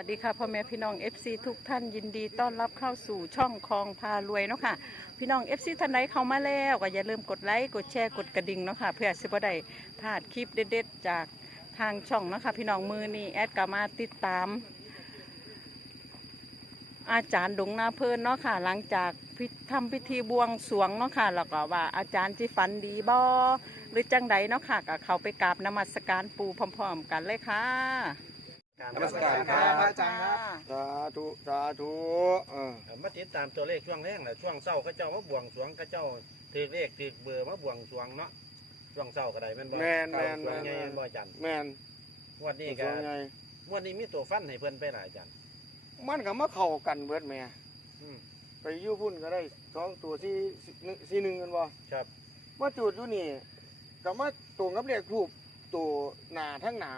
วัสดีค่ะพ่อแม่พี่น้อง FC ทุกท่านยินดีต้อนรับเข้าสู่ช่องคลองพารวยเนาะค่ะพี่น้อง FC ท่านใดเข้ามาแล้วก็อย่าลืมกดไลค์กดแชร์กดกระดิ่งเนาะค่ะเพื่อสิบได้พลาดคลิปเด็ดๆจากทางช่องเนาะค่ะพี่น้องมือนี้แอดก็มาติดตาม อาจารย์ดงนาเพลินเนาะค่ะหลังจากพิทำพิธีบวงสรวงเนาะค่ะแล้วก็ว่าอาจารย์ที่ฝันดีบ่หรือจังใดเนาะค่ะก็เขาไปกราบนมัสการปูพร้อม ๆ กันเลยค่ะ นมัสการครับอาจารย์ครับสาธุสาธุเออเอ่อมาติดตามตัวเลขช่วงแรกแหละช่วงเศร้าเขาเจ้ามาบวงสรวงเขาเจ้าถือเลขถือเบอร์มาบวงสรวงเนาะช่วงเศร้าก็ได้แม่นบ่แม่นแม่นช่วงแม่นใหญ่แม่นบ่อาจารย์แม่นงวดนี้ตัก็วไงงวดนี้มีตัวฟันให้เพิ่นไปหลายอาจารย์มันก็มาเข้ากันเบิดแม่อืมไปอยู่พุ่นก็ได้สองตัวที่สี่หนึ่งกันบ่ครับมาจุดอยู่นี่ก็มาตรงกับเลขทูบตัวหน้าทั้งหน้า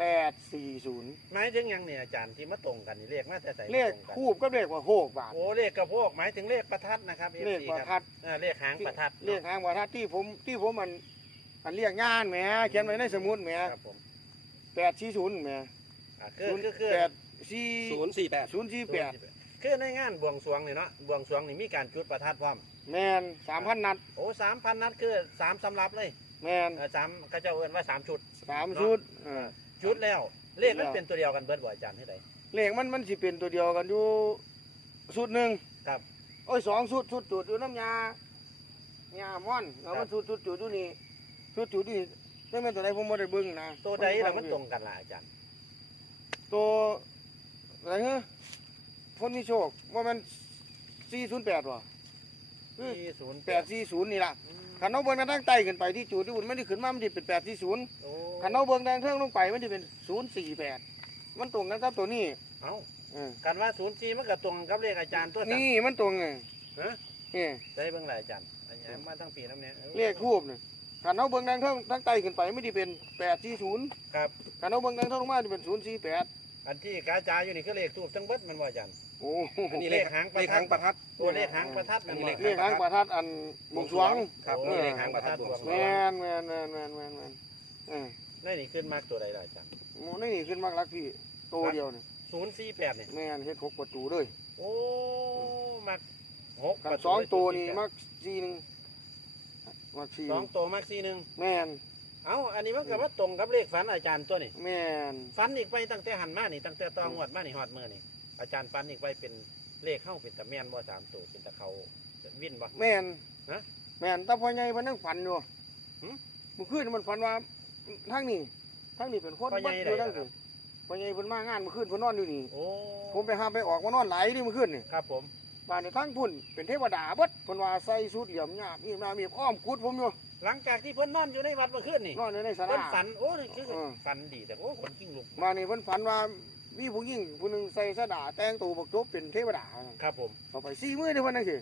แปดสี่ศูนย์หมายถึงหยังเนี่ยอาจารย์ที่มาตรงกันนี่เลขมาแต่ใส่เลขตรงกันทูบก็เลขว่าโหกบาทโอ้เลขกระโพกหมายถึงเลขประทัดนะครับ FC เลขประคทัรับดเออเลขหางประทัดเลขหางประทัดที่ผมที่ผมมันอันเรียกงานแหมเขียนไว้ในสมุดแหมครับผมแปดสี่ศูนย์แหมอ่าคือคือคือแปดสี่ศูนย์สี่แปดศูนย์สี่แปดคือในงานบวงสรวงนี่เนาะบวงสรวงนี่มีการจุดประทัดพร้อมแมนสามพันนัดโอ้สามพันนัดคือสามสำรับเลยแมนเออสามเขาเจ้าเอิ้นว่าสามชุด สามชุดเออ ชุดแล้ว เลขมันเป็นตัวเดียวกันเบิดบ่อาจารย์ที่ไหน เลขมันมันสิเป็นตัวเดียวกันอยู่ชุดหนึ่งครับโอ้ยสองชุดชุดจุดอยู่น้ำยายาม่อนแล้วมันชุดชุดจุดอยู่นี่ชุดจุดอยู่นี่นี่เป็นตัวไหนผมไม่ได้เบิ่งนะตัวใดแล้วมันตรงกันล่ะอาจารย์ตัวอะไรเงี้ยคนมีโชคว่ามันสี่ศูนย์แปดวะที่ศูนย์แปดสี่ศูนย์นี่ล่ะ ขันเอาเบิ้งกันตั้งใต้ขึ้นไปที่จุดที่บุญไม่ได้ขึ้นมามันจะเป็นแปดสี่ศูนย์โอ้ขันเอาเบิ้งแดงเครื่องลงไปมันจะเป็นศูนย์สี่แปดมันตรงกันกับตัวนี้เอ้าเออกันว่าศูนย์สี่มันก็ตรงกับเลขอาจารย์ตัวสันี่มันตรงไงฮะนี่ได้เบิ่งหลายอาจารย์อันนี้มาตั้งปีน้ำเนี้ยออเลขทูบเนี่ยขันเอาเบิ้งแดงเครื่องตั้งใต้ขึ้นไปไม่ได้เป็นแปดสี่ศูนย์ครับขันเอาเบิ้งแดงเครื่องลงมาจะเป็นศูนย์สี่แปดอันที่กาจาอยู่นี่คือเลขทูบทั้งเบิดมันว่าอาจารย์ โอ้อันนี้เลขหางประเลขทัหาดงประทัดตัวเลขหางประทัดมันอันนี้ว่าเลขเลขหางประทัดอันบวงสรวงครับโอ้นี่เลขหางประทัดบวงสรแมวงนแมนแมนแมนแมนแมนเออได้นี่ขึ้นมากตัวใดล่ะอาจารย์โมนี่ขึ้นมากรักพี่โตเดียวเนี่ยศูนย์สี่แปดเนี่ยแมนเฮ็ดหกประตูเลยโอ้มักหกกัประสองตัวนี่มัมักสี่หนึ่งมักสี่สองตัวมักสี่หนึ่งแมนเอ้า อันนี้มันก็ว่าตรงกับเลขฝันอาจารย์ตัวนี่แมนฝันอีกไปตั้งแต่หันมานี่ตั้งแต่ตองวดมานี่ฮอดมือนี่ อาจารย์ฝันอีกไปเป็นเลขเข้าเป็นตะแมนบ่สามตัวเป็นตะเขาวินบ่ แมนฮะแมนแต่พ่อใหญ่เพิ่นนั่งฝันอยู่หึเมื่อคืนมันฝันว่าทั้งนี้ทั้งนี้เป็นคนพ่อใหญ่บัดอยู่ใดทั้งครันี้บ พ่อใหญ่เพิ่นมางานเมื่อคืนเพิ่นนอนอยู่นี่โอ้ผมไปหาไปออกมานอนหลายนี่เมื่อคืนนี่ครับผมบ้านในทั้งพุ่นเป็นเทวดาเบิดเพิ่นว่าใส่ชุดเหลี่ยมหยาบนี่มามีอ้อมกุดผมอยู่หลังจากที่เพิ่นนอนอยู่ในวัดเมื่อคืนนี่นอนอยู่ในศาเพิ่นลาฝันโอ้นี่คือเออ ฝันดีแต่โอ้คนกิ้งลุกมานี่เพิ่นฝันว่า มีผู้หญิงผู้หนึงใส่สดาแต่งตัวบักจบเป็นเทวดาครับผมเอาไปสี่มือเด้อเพิ่นจังซี่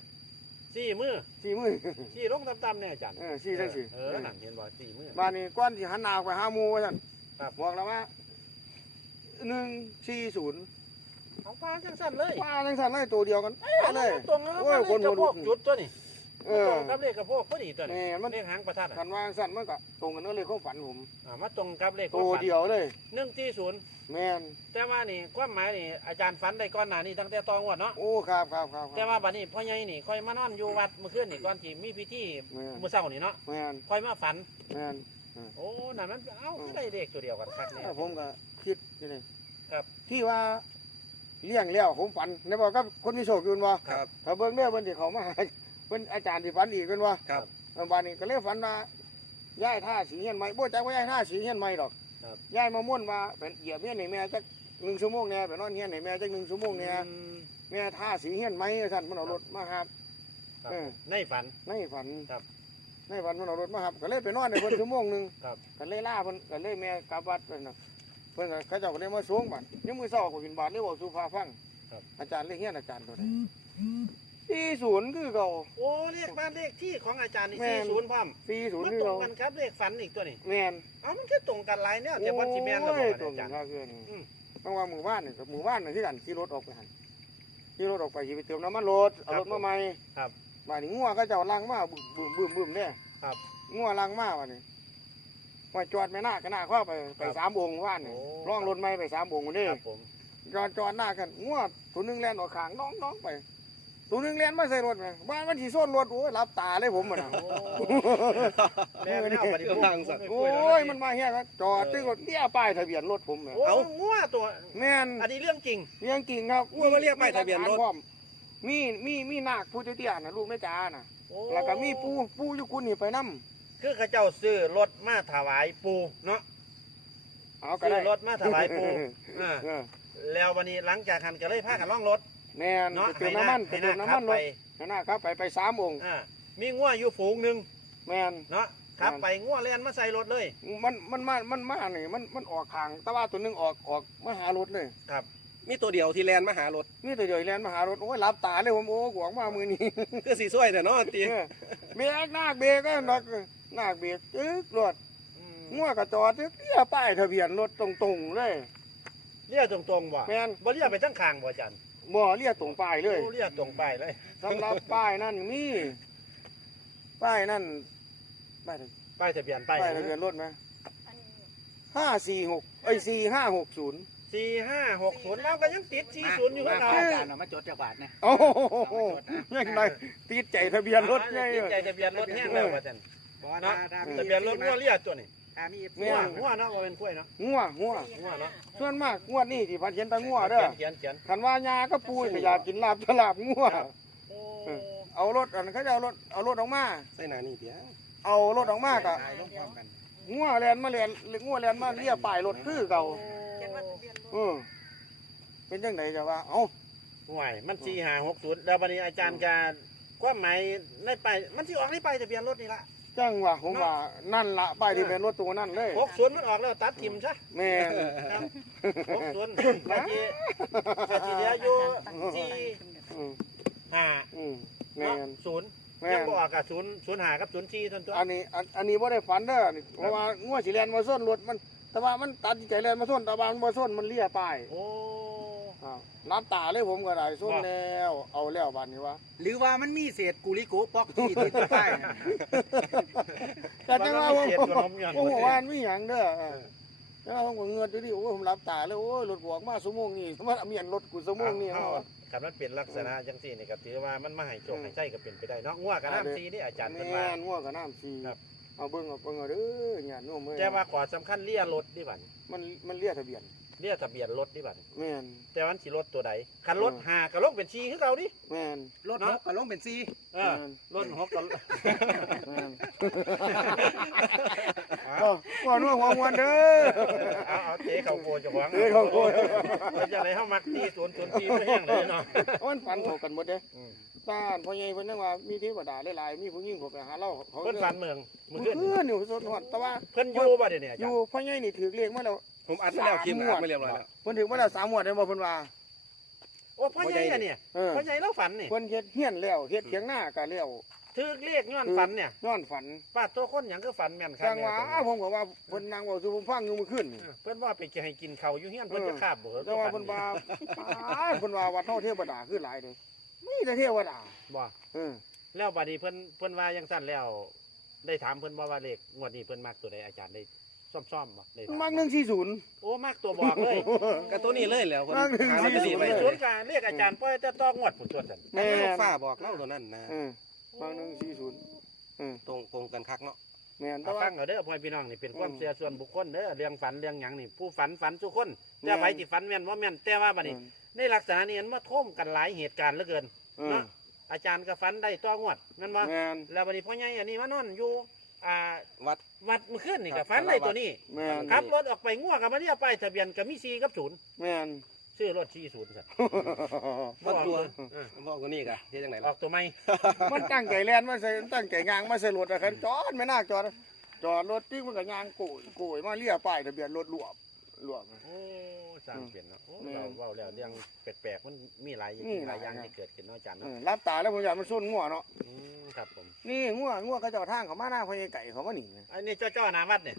สี่มือสี่มือสี่ลงตำๆเนี่ยอาจารย์เออสี่จังซี่เออนั่นเห็นบ่สี่มือมานี่ก่อนสิหันหน้าไปหาหมู่ว่าซั่นครับบอกแล้วว่า140เอาฟ้าจังสั่นเลยว่าจังซั่นเลยตัวเดียวกันเป๊ะเลยตรงแล้วโอ้ยก็คนเลขกระโพกหัวลุกจุดตัวนี่ เออ ตรงกับเลขกระโพกพอดีตัวนี่นี่มันเลขหางประทัดคัอะนว่าจังซั่นมันก็ตรงกันกับเลยความฝันผมอ่ามาตรงกับเลขตัวเดียวเลย หนึ่งที่ศูนย์แม่นแต่ว่านี่ความหมายนี่อาจารย์ฝันได้ก่อนหน้านี้ตั้งแต่ตองวดเนาะโอ้ครับครับครับครับแต่ว่าบัดนี้พ่อใหญ่นี่ค่อยมานอนอยู่วัดเมื่อคืนนี่ก่อนที่มีพิธีแม่นเมื่อเช้านี่เนาะแม่นค่อยมาฝัน แม่นโอ้นั่นมันเอ้าคือได้เลขตัวเดียวกันครับเนี่ยถ้าผมก็คิดนี่นี่ครับ ที่ว่าเลี้ยงแล้วผมฝันในบอกกับคนมีโชคอยู่บ่ครับ ถ้าเบิ่งเด้อเพิ่นสิเข้ามา เพิ่นอาจารย์ที่ฝันอีกเพิ่นว่าครับเออบ้านนี้ก็เลยฝันว่าย้ายท่าสีเฮียนใหม่บ่จักว่าย้ายท่าสีเฮียนใหม่ดอกย้ายมาม่วนว่าเป็นเหยียบเฮียนให้แม่จักหนึ่งชั่วโมงแหน่ไปนอนเฮียนให้แม่จักหนึ่งชั่วโมงแหน่อืมแม่ท่าสีเฮียนใหม่สั่นมันเอารถมาครับ ครับเออ ในฝัน ในฝันครับในฝันมันเอารถมาครับก็เลยไปนอนในเพิ่น ชั่วโมงหนึงครับ ก็เลยล่าเพิ่นก็เลยแม่กลับวัดเพิ่นน่ะเพิ่นก็เขาเจ้าก็เลยมาสวงบัดยามมื้อเช้าก็บินบาตเลยบอกสู่ฟ้าฟังครับ อาจารย์เลยเฮียนอาจารย์ตัวใด 40คือเก่า โอ้เลขบ้านเลขที่ของอาจารย์นี่แม่สี่น ศูนย์พร้อม40มันคือตรงเก่ากันครับเลขฝันอีกตัวนี่แม่นเอ้ามันคือตรงกันหลายเนี่ยแต่ว่าสิแม่นระบโอ้บยดตรงอาจารย์กันคือนี่อืม ต้องว่าหมู่บ้านนี่กับหมู่บ้านนี่ที่กันขี่รถออกไปหันขี่รถออกไปสิไปเติมน้ำมันรถเอารถมาใหม่ครับบ้านนี้งัวก็เจ้าลังมาบึ้มบึ้มบึ้มบึ้มเนี่ยครับงัวลังมาวันนี้ว่าจอดไม่น่าก็น่าเข้าไปไปครับสามองค์ว่านนี่โอ้ ร่องรถไม่ไปสามองค์นี่ครับผมจอดจอดหน้ากันงัวตัวหนึงแล่นออกข้างน้องน้องไป ตัวหนึงแล่นมาใส่รถไงบ้านมันสิส้นรถโอ้ยรับตาเลยผมมันน่ะแล้วแนวบัดนี้พวกทางสัตว์โอ้ยมันมาเฮียครับจอดตึ้งรถเนี่ยป้ายทะเบียนรถผมเนี่ยโอ้งัวตัว แม่นอันนี้เรื่องจริงเลี้ยงกิ่งครับงัวมาเรียกป้ายทะเบียนรถมีหลักฐาพอมมีมีมีนาคผู้เตี้ยๆน่ะลูกแม่จ๋าน่ะโอ้แล้วก็มีปูปูอยู่กุนนี่ไปนํคือเขาเจ้าซื้อรถมาถวายปูเนาะเอาก็ซื้ได้อรถมาถวายปูอ่าเออแล้ววันนี้หลังจากหันก็เลยพากันล่องรถ แน่นเนาะไปเติมน้ำมันไปให้เติมขัน้ำมันรไปถนั่นนะครับไปไปสามองค์อ่ามีงัวอยู่ฝูงหนึ่งแม่นเนาะขับไปงัวเลียนมาใส่รถเลยมันมันมามันมานี่มันมันออกทางแต่ว่าตัวหนึงออกออกมาหารถเลยมีตัวเดียวที่แลนมาหารถนี่ตัวเดียวแลนมาหารถโอ้ยรับตาเลยผมโอ้กวางมามือนี้ คือสีสวยแต่เนาะตีเออเบรกนาคเบรกก็นักนาคเบรกตึ๊กรถงัวกระจอดตึ๊กเลี้ยป้ายทะเบียนรถตรงๆเลย เรียกตรงๆบ่แม่น บ่เรียกไปทั้งคางบ่อาจัน บ่เลี้ยตรงป้ายเลยเรียกตรงไปเลยสำหรับป้ายนั่นมีป้ายนั่นป้ายทะป้ายทะเบียนป้ายป้ายทะเบียนรถไหมห้าสี่หกเอ้ยสี่ห้าหกศูนย์สี่ห้าหกศูนย์แล้วก็ยังติดสี่ศูนย์อยู่ข้างอาเราจารย์เอามาจดจักบาทนะโอ้โหยังไงติดใจทะเบียนรถไงติดใจทะเบียนรถแห้งแล้วว่าจันบอกว่าเนาะถ้าทะเบียนรถงัวเรียกตัวนี่ ถ้ามีแม่งัวนงัวเนาะบ่เป็นกล้วยเนาะงัวงัวงัวเนาะส่วนมากงวดนี้ที่พันเขียนแตะงัวเด้อเขียนเขียนคันว่ายาก็ปูก็อยากกินลาบฉลาบงัวโอ้เอารถอันเขาจะเอารถเอารถออกมาใส่หนานี่เดียวเอารถออกมาก็ตายลงพร้อมกันงัวแลนมาแลนงัวแลนมาเลียป้ายรถคือเก่าเออเป็นจังไดจะว่าเอ้าห่วยมันสี่ห้าหกศูนย์แล้วบัดนี้อาจารย์การความหมายในไปายมันสิออกในไปายทะเบียนรถนี่ละ จังว่าผมว่านั่นละป้ายที่เป็นรถตัวนั่นเลยหกศูนย์มันออกแล้วตัดทิมซะแม่นครับหกศูนย์กะทีกะทีเหลืออยู่สี่อืมห้าอืมแม่เนาะนศูนย์แม่ยังนบออกกับศูนย์ศูนย์ห้ากับศูนย์สี่เท่านั้นตัวอันนี้อันอันนี้บ่ได้ฝันเด้อนี่เพราะว่างัวสิแลนมาส้นรถมัน แต่ว่ามันตัดสินใจแลนมาส้นแต่ว่ามันบ่ส้นมันเลียป้ายโอ้อ้าว รับตาเลยผมก็ได้ส้นแล้วเอาแล้วบัดนี้ว่าหรือว่ามันมีเศษกุลิโกป๊อกที่ติดป้ายนะแต่จังว่าผมเสียผมตัวน้ำยันผมว่ามันมีหยังเด้อเออแล้วผมก็เงินอยู่ดิโอ้ยผมรับตาเลยโอ้ยรถบวกมาชั่วโมงนี้มันเมียนรถกูชั่วโมงนี้เอาเนาะคันมันเป็นลักษณะจังสี่นี่ก็ถือว่ามันมาให้โชคให้ใจก็เป็นไปได้เนาะงัวกับน้ำซีนี่อาจารย์แม่เป็นว่า นงัวกับน้ำซีครับ เอาเบิ่งเอาเบิ่งเอาเด้อเนี่ยนุ่มเอ้ยแต่ว่าขอสำคัญเลียรถดิบันมันมันเลียทะเบียน เลียทะเบียนรถดิบันแม่นแต่วันสิรถตัวใดคันรถอืมหากับลงเป็นชีคือเก่าดิแม่นรถนกก็ลงเป็นซีเออรถหกกับแม่นก็ก็นุ่มหัวมวนเด้อเอาเอาเจ๊เขาโกจะหวังเอ้ยเขาโกยเราจะอะไรเข้ามักตีศูนย์ศูนย์สี่ไม่แห้งเลยเนาะมันฝันเข้ากันหมดเด้อืมบ้านพ่อใหญ่เพิ่นยังว่ามีเทวดาหลายๆมีผู้หญิงเขาไปหาเราเขาเพิ่นฝันเมืองเมื่อเพื่คืนอนอยู่สดฮอดแต่ว่าเพิ่นอยู่บ่เดี๋ยวนี้อาอจารยู่ย์พ่อใหญ่นี่ถือเลขมาแล้ว ผมอัดมาแล้วคลิปนะอัดมาเรียบร้อยแล้ว เพิ่นถือมาแล้วสามงวดได้บ่เพิ่นว่า โอ้พ่อใหญ่อะเนี่ยเออ พ่อใหญ่เราฝันนี่เพิ่นเฮ็ดเฮียนแล้วเฮ็ดเถียงหน้าก็แล้วถือเลขย้อนฝันเนี่ยย้อนฝันป้าตัวคนหยังคือฝันแม่นครัจังว่าผมก็ว่าเพิ่นนั่งเว้าสู่ผมฟังอยู่เมื่อคืนนี่ เพิ่นว่าไปให้กินข้าวอยู่เฮียนเพิ่นเออ จะคาบบ่แต่ว่าเพิ่นว่าป้าดเพิ่นว่าวัดเฮาเทวดาคือหลายเด้มีแต่เทวดาบ่เออแล้วบัดนี้เพิ่นเพิ่นว่าจังซั่นแล้ว ได้ถามเพิ่นว่าว่าเลขงวดนี้เพิ่นมักตัวใดอาจารย์ได้ ซ่อมๆบ่ได้ถามมัก140โอ้มักตัวบอกเลยก็ตัวนี้เลยแล้วคนมากถึงหาลอตเตอรี่ไปไปสวนกลางเรียกอาจารย์ป้อยแต่ต้องงวดผุนตัวซั่นแม่นฟ้าบอกเล่าตัวนั้นนะเออมัก140เออตรงตรงกันคักเนาะแม่นแต่เอาว่า ฟังเอาเด้อพ่อพี่น้องนี่เป็นความอืมเชื่อส่วนบุคคลเด้อเรื่องฝันเรื่องหยังนี่ผู้ฝันฝันทุกคนแม่นแต่ไผที่ฝันแม่นบ่แม่นแต่ว่าบัดนี้ ในลักษณะนี้มันมาท่มกันหลายเหตุการณ์เหลือเกิน เออเนาะอาจารย์ก็ฝันได้ตัวงวดนั่นบ่แม่นแล้วบัดนี้พ่อใหญ่อันนี้มานอนอยู่ อ่าวัด วัดเมื่อคืนนี่ครัก็บฝันได้ตัวนี้แม่น ขับรถออกไปงัวกับมาเรียกป้ายทะเบียนก็มี4กับ0แม่น ซื้อรถ40ซั่นวัดตัวเออบอกคนนี้กะเฮ็ดจังไดอล่ะอกตัวใหม่มันตั้งใจแล่นมาใส่ตั้งใจยางมาใส่รถอะคันจอดไม่น่าจอด จอดรถที่มันก็ยางโกยโกยมาเลียป้ายทะเบียนรถรวบรวบโอ้ สร้างเปลี่ยนเนาะโอ้แม่น เราเว้าแล้วเรื่องแปลกๆมันมีหลายอย่างมีหลายอย่างหลายอย่างที่เกิดขึ้นเนาะอาจารย์เอเนาะอรับตาแล้วผมอยากมันส้นงัวเนาะอืมครับผมนี่งัวงัวเขาเจ้าทางเขามาหน้าพญาไก่เขามาหนีอันนี้เจ้าเจ้าหนาวัดเนี่ย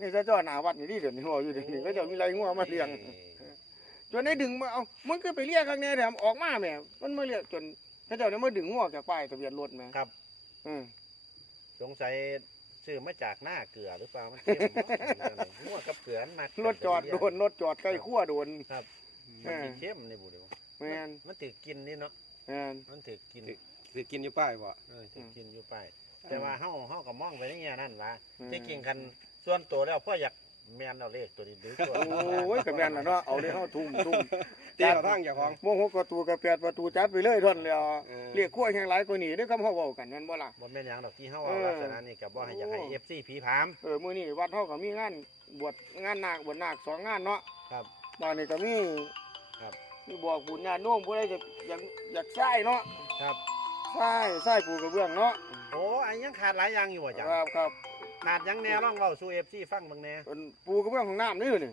นี่เจ้าจ้าหนาวัดนี่ที่เดี๋ยวนี้หัวอยู่เดี๋ยวนี้เขาเจ้ามีไรงัวมาเลี้ยง จนได้ดึงมาเอามันก็ไปเรียกข้างในแถมออกมาแหม่มันมาเรียกจนเขาเจ้าเนี่ยมาดึงงัวจากป้ายทะเบียนรถแหม่ครับ อืมสงสัย ซื้อมาจากหน้าเกลือหรือเปล่ามันเค็มเนาะมั่วกับเกลือมันมารถจอดโดนรถจอดใกล้ขั้วโดนครับมันสิเข้มนี่บุเดี๋ยวแม่นมันถือกินนี่เนาะแม่นมันถือกินสิกินอยู่ป้ายบ่เออถือกินอยู่ไปแต่ว่าเฮาเฮาก็มองไปอย่างเงี้ยนั่นล่ะอืมที่จริงคันส่วนตัวแล้วพ่ออยาก แม่นเอาเลขตัวนี้หรือตัวโอ้ยก็แม่นล่ะเนาะเอาเลยเฮาทุ่มทุ่มตีเขาทั้งเจ้าของโมโหประตูกับแปดประตูจัดไปเลยท่อนแล้วเออเรียกขั้วแห่งหลายกว่านี้เด้อคำเฮาเว้ากันแม่นบ่ล่ะบ่แม่นหยังดอกที่เฮาเอเอาอลักษณะนี้ก็บ่ให้อยากให้โอ้ FC ผีผามเออมื้อนี้วัดเฮาก็มีงานบวชงานนาคบวชนาคสองงานเนาะครับบ้านนี้ก็มีครับมีบอกบุญญาติโน้มผู้ใดจะอยากอยากใช้เนาะครับใช้ใช้ปูกระเบื้องเนาะโอ้อันยังขาดหลายอย่างอยู่อาจารครัย์บครับ ขาดหยังแน่ลองเว้าสู่ FC ฟังเบิ่งแหน่เป็นปูกระเบื้องของน้ำนี่นี่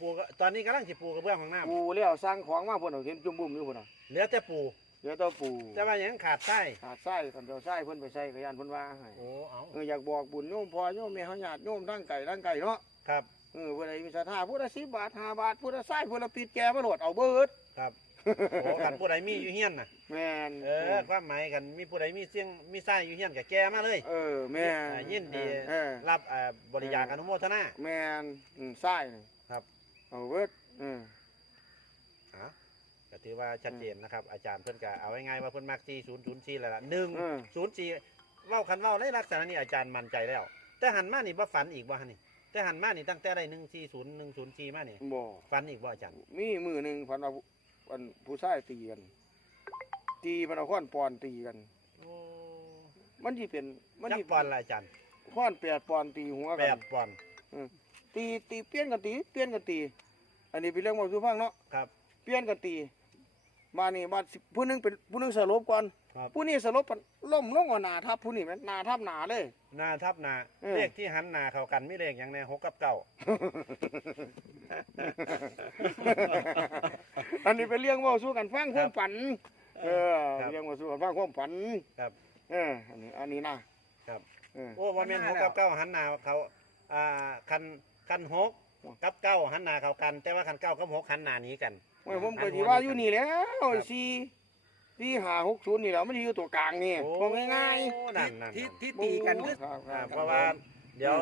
ปูก็ตอนนี้กำลังสิปูกระเบื้องของน้ำปูแล้วสร้างของมาพุ่นเอาเห็นจุ่มบุ่มอยู่พุ่นน่ะเหลือแต่ปูเดี๋ยวต้องปูแต่ว่ายังขาดไส้ขาดใช้คันเจ้าใช้เพิ่นไปใช้ก็ย่านเพิ่นว่าให้โอ้เอาเอออยากบอกบุญโยมพ่อโยมแม่เฮาญาติโยมทั้งไก่ทั้งไก่เนาะครับ เออผู้ใดมีศรัทธาผู้ละ10บาท5บาทผู้ละใช้ผู้ละปิดแกมาโหลดเอาเบิดครับ โอ้กันผู้ใดมีอยู่เฮียนน่ะ แม่นเออความหมายกันมีผู้ใดมีเสียงมีไส้อยู่เฮียนก็แก้มาเลย เออแม่นอ่ายินดี เออรับอ่าบริจาคอนุโมทนา แม่นอืมใช้นี่ครับ เอาเบิดเอออะก็ถือว่าชัดเจนนะครับ อาจารย์เพิ่นก็เอาง่ายๆว่าเพิ่นมัก4004แล้วล่ะ104เว้าคันเว้าในลักษณะนี้อาจารย์มั่นใจแล้ว แต่หันมานี่บ่ฝันอีกบ่ฮะนี่ แต่หันมานี่ตั้งแต่ได้140 104มานี่บ่ฝันอีกบ่อาจารย์มีมือหนึ่งพันว่า อันผู้ชายตีกัน ตีมันเอาค้อนปอนตีกันโอ้มันที่เป็นมันจักที่ปอนด์ละอาจารย์ค้อนแปดปอนตีหัวแปกันดปอนด์ตีตีเปลี่ยนกันตีเปลี่ยนกันตี อันนี้เป็นเรื่องมาสุฟังเนาะครับ เปลี่ยนกันตี มานี่มาสิผู้หนึงเป็นผู้หนึงสลบก่อน ครับ ผู้นี้สลบปันล้มลงเอาหนาทับผู้นี้แม่นหนาทับหนาเลย หน้าทับหน้าเออ เลขที่หันหน้าเข้ากันมีเลขอย่างในหกกับเก้า อันนี้เป็นเรื่องเว่าสู้กันฟังความฝัน เออครับ เรื่องเว่าสู้กันฟังความฝัน ครับ เออ อันนี้อันนี้นะครับ เออ โอ้ว่าแม่นหกกับเก้าหันหน้าเขาอ่าคันคันหกกับเก้าหันหน้าเข้ากัน แต่ว่าคันเก้ากับหกหันหน้าหนีกันไม่ผมก็สิว่าอยู่นี่แหล้วสี่ สี่ห้าหกศูนย์นี่แหล้วมันอยู่ตัวกลางนี่โอ้บอกง่ายนั่นนั่นที่นั่นที่ๆตีกันคือ ครับคอ่ารับเพราะว่าเดี๋ยว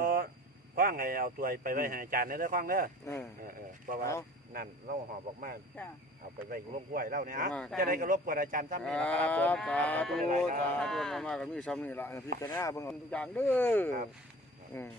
ข้างไงเอาตัวไปไว้ให้อาจารย์เด้อข้างเด้อเออ เออเออเพราะว่าเอานั่นเราหอบออกมาจ้ะ เอาไปไว้ลงกล้วยเล่าเนี่ยอะมาจะได้กระลบกวนอาจารย์ครัซ้ำนี่นะครับผมบสาธุขอบคุณหลายๆคสารับธุมากๆก็มีซ้ำนี่ละพิจารณาเบิ่งเอาทุกอย่างเด้อครับ เออ